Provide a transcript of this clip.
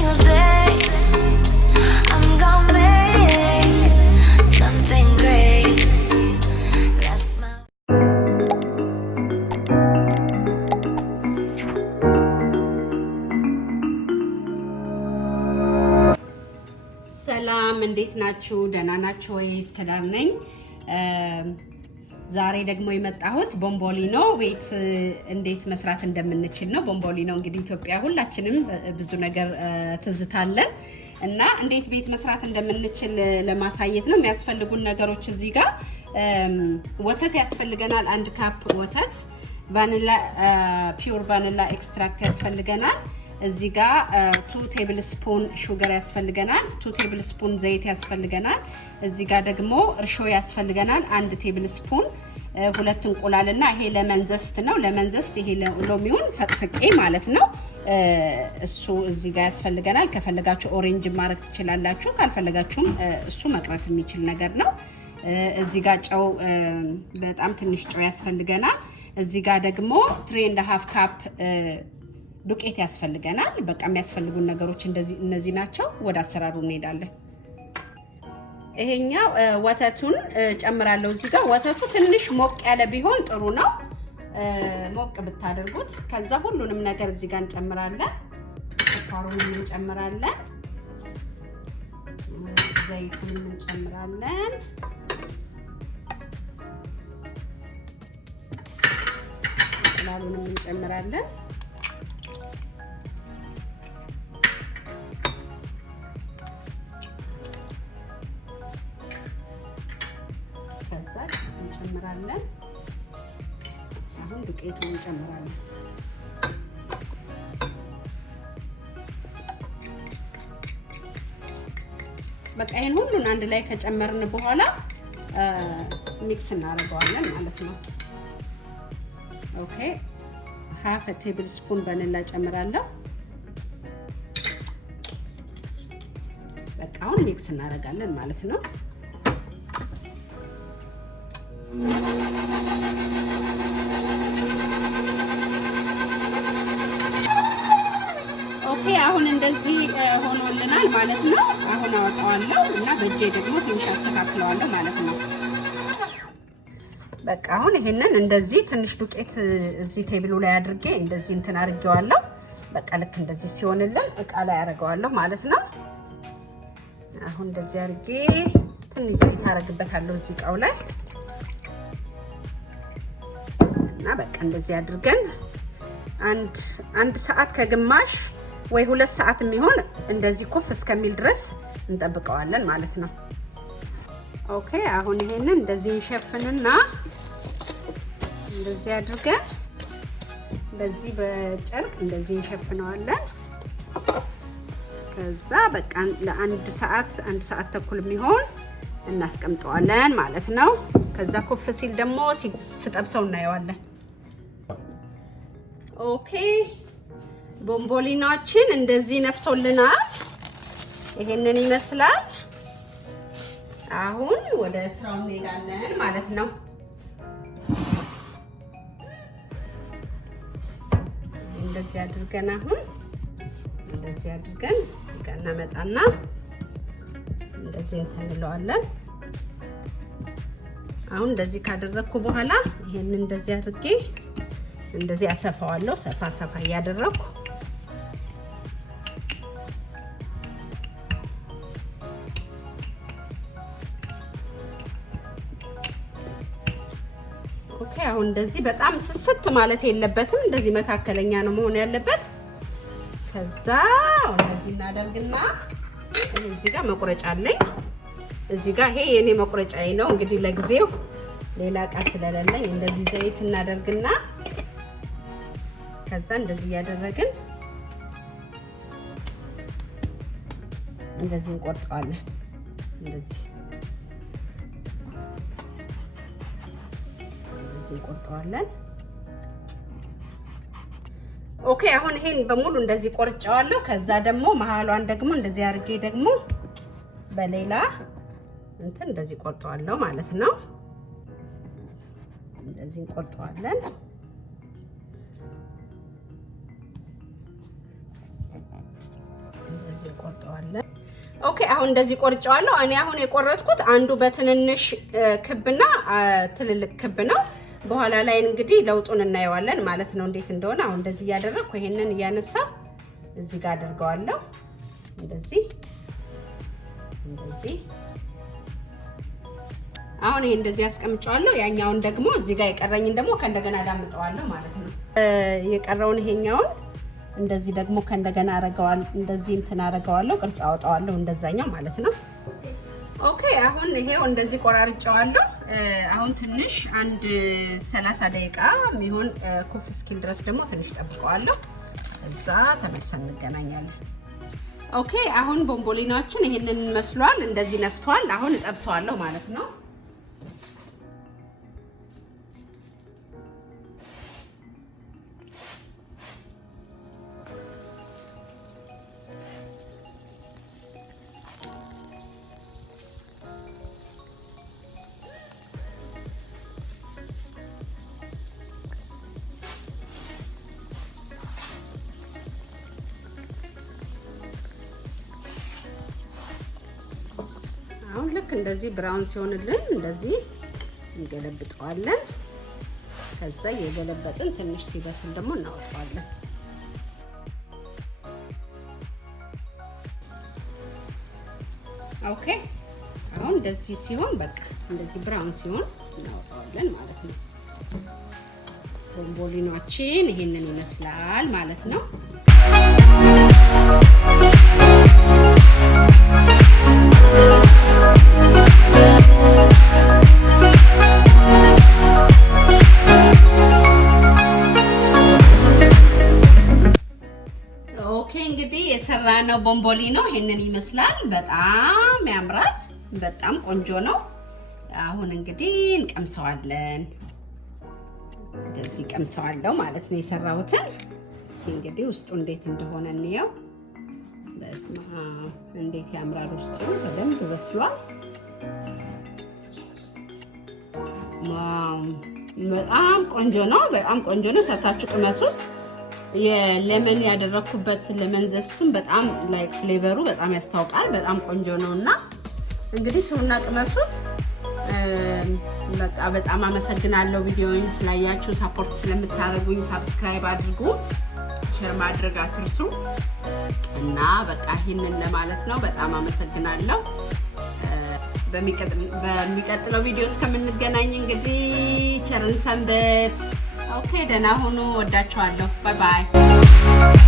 single day. I'm gonna make something great. That's my ሰላም እንዴት ናችሁ? ደህና ናችሁ ወይ? እስከዳር ነኝ። ዛሬ ደግሞ የመጣሁት ቦምቦሊኖ ቤት እንዴት መስራት እንደምንችል ነው። ቦምቦሊኖ እንግዲህ ኢትዮጵያ ሁላችንም ብዙ ነገር ትዝታለን እና እንዴት ቤት መስራት እንደምንችል ለማሳየት ነው። የሚያስፈልጉን ነገሮች እዚህ ጋር ወተት ያስፈልገናል። 1 ካፕ ወተት፣ ቫኒላ ፒውር ቫኒላ ኤክስትራክት ያስፈልገናል። እዚህ ጋር 2 ቴብል ስፑን ሹገር ያስፈልገናል። 2 ቴብል ስፑን ዘይት ያስፈልገናል። እዚህ ጋር ደግሞ እርሾ ያስፈልገናል 1 ቴብል ስፑን፣ 2 እንቁላልና ይሄ ለመን ዘስት ነው። ለመን ዘስት ይሄ ሎሚውን ፈቅፍቄ ማለት ነው። እሱ እዚህ ጋር ያስፈልገናል። ከፈለጋችሁ ኦሬንጅ ማድረግ ትችላላችሁ፣ ካልፈለጋችሁም እሱ መቅረት የሚችል ነገር ነው። እዚህ ጋር ጨው በጣም ትንሽ ጨው ያስፈልገናል። እዚህ ጋር ደግሞ 3.5 ካፕ ዱቄት ያስፈልገናል። በቃ የሚያስፈልጉን ነገሮች እነዚህ ናቸው። ወደ አሰራሩ እንሄዳለን። ይሄኛው ወተቱን ጨምራለሁ። እዚህ ጋር ወተቱ ትንሽ ሞቅ ያለ ቢሆን ጥሩ ነው፣ ሞቅ ብታደርጉት። ከዛ ሁሉንም ነገር እዚህ ጋር እንጨምራለን። ስኳሩን እንጨምራለን፣ ዘይቱን እንጨምራለን፣ እንቁላሉን እንጨምራለን። ከዛ እንጨምራለን። አሁን ዱቄቱን እንጨምራለን። በቃ ይሄን ሁሉን አንድ ላይ ከጨመርን በኋላ ሚክስ እናደርገዋለን ማለት ነው። ኦኬ 1/2 ቴብል ስፑን ቫኒላ ጨምራለሁ። በቃ አሁን ሚክስ እናደርጋለን ማለት ነው። ኦኬ አሁን እንደዚህ ሆኖልናል ማለት ነው። አሁን አወጣዋለሁ እና በእጄ ደግሞ ትንሽ አስተካክለዋለሁ ማለት ነው። በቃ አሁን ይሄንን እንደዚህ ትንሽ ዱቄት እዚህ ቴብሉ ላይ አድርጌ እንደዚህ እንትን አድርጌዋለሁ። በቃ ልክ እንደዚህ ሲሆንልን እቃ ላይ አደርገዋለሁ ማለት ነው። አሁን እንደዚህ አድርጌ ትንሽ ዘይት አደርግበታለሁ እዚህ እቃው ላይ እና በቃ እንደዚህ አድርገን አንድ ሰዓት ከግማሽ ወይ 2 ሰዓት የሚሆን እንደዚህ ኩፍ እስከሚል ድረስ እንጠብቀዋለን ማለት ነው። ኦኬ አሁን ይሄንን እንደዚህ እንሸፍንና እንደዚህ አድርገን በዚህ በጨርቅ እንደዚህ እንሸፍነዋለን። ከዛ በቃ ለአንድ ሰዓት 1 ሰዓት ተኩል የሚሆን እናስቀምጠዋለን ማለት ነው። ከዛ ኩፍ ሲል ደግሞ ስጠብሰው እናየዋለን። ኦኬ ቦምቦሊናችን እንደዚህ ነፍቶልናል። ይሄንን ይመስላል። አሁን ወደ ስራው እንሄዳለን ማለት ነው። እንደዚህ አድርገን አሁን እንደዚህ አድርገን እዚህ ጋር እናመጣና እንደዚህ እንለዋለን። አሁን እንደዚህ ካደረኩ በኋላ ይሄንን እንደዚህ አድርጌ እንደዚህ አሰፋዋለሁ። ሰፋ እያደረኩ ኦኬ አሁን እንደዚህ በጣም ስስት ማለት የለበትም። እንደዚህ መካከለኛ ነው መሆን ያለበት። ከዛ እንደዚህ እናደርግና እዚህ ጋር መቁረጫ አለኝ። እዚህ ጋር ይሄ የኔ መቁረጫዬ ነው። እንግዲህ ለጊዜው ሌላ እቃ ስለሌለኝ እንደዚህ ዘይት እናደርግና ከዛ እንደዚህ ያደረግን እንደዚህ እንቆርጠዋለን። እንደዚህ እንቆርጠዋለን። ኦኬ አሁን ይሄን በሙሉ እንደዚህ ቆርጫዋለሁ። ከዛ ደግሞ መሃሏን ደግሞ እንደዚህ አድርጌ ደግሞ በሌላ እንትን እንደዚህ ቆርጠዋለሁ ማለት ነው። እንደዚህ እንቆርጠዋለን። እንቆርጠዋለን። ኦኬ አሁን እንደዚህ ቆርጬዋለሁ። እኔ አሁን የቆረጥኩት አንዱ በትንንሽ ክብና ትልልቅ ክብ ነው። በኋላ ላይ እንግዲህ ለውጡን እናየዋለን ማለት ነው እንዴት እንደሆነ። አሁን እንደዚህ ያደረኩ ይሄንን ያነሳው እዚህ ጋር አድርገዋለሁ። እንደዚህ አሁን ይሄ እንደዚህ አስቀምጫለሁ። ያኛውን ደግሞ እዚህ ጋር የቀረኝን ደግሞ ከእንደገና ዳምጠዋለሁ ማለት ነው። የቀረውን ይሄኛውን እንደዚህ ደግሞ ከእንደገና አረጋዋለሁ። እንደዚህ እንትን አረጋዋለሁ፣ ቅርጽ አወጣዋለሁ እንደዛኛው ማለት ነው። ኦኬ አሁን ይሄው እንደዚህ ቆራርጬዋለሁ። አሁን ትንሽ አንድ 30 ደቂቃ የሚሆን ኩፍ እስኪል ድረስ ደግሞ ትንሽ ጠብቀዋለሁ። እዛ ተመልሰን እንገናኛለን። ኦኬ አሁን ቦምቦሊኖችን ይሄንን መስሏል፣ እንደዚህ ነፍቷል። አሁን እጠብሰዋለሁ ማለት ነው። አሁን ልክ እንደዚህ ብራውን ሲሆንልን እንደዚህ እንገለብጠዋለን። ከዛ የገለበጥን ትንሽ ሲበስል ደግሞ እናወጣዋለን። ኦኬ አሁን እንደዚህ ሲሆን በቃ እንደዚህ ብራውን ሲሆን እናወጣዋለን ማለት ነው። ቦምቦሊኖችን ይሄንን ይመስላል ማለት ነው። እንግዲህ የሰራነው ቦምቦሊኖ ይሄንን ይመስላል። በጣም ያምራል። በጣም ቆንጆ ነው። አሁን እንግዲህ እንቀምሰዋለን። እንደዚህ ቀምሰዋለሁ ማለት ነው የሰራሁትን። እስኪ እንግዲህ ውስጡ እንዴት እንደሆነ እንየው። በስማ እንዴት ያምራል! ውስጡ በደንብ በስሏል። በጣም ቆንጆ ነው። በጣም ቆንጆ ነው። ሰርታችሁ ቅመሱት። የሌመን ያደረኩበት ሌመን ዘስቱን በጣም ላይክ ፍሌቨሩ በጣም ያስታውቃል። በጣም ቆንጆ ነውና እንግዲህ ስሩና ቅመሱት። በቃ በጣም አመሰግናለሁ ቪዲዮውን ስላያችሁ፣ ሰፖርት ስለምታደርጉኝ። ሰብስክራይብ አድርጉ፣ ሼር ማድረግ አትርሱ እና በቃ ይሄንን ለማለት ነው። በጣም አመሰግናለሁ። በሚቀጥለው ቪዲዮ እስከምንገናኝ እንግዲህ ቸርን ሰንበት። ኦኬ ደህና ሁኑ። ወዳችኋለሁ። ባይ ባይ።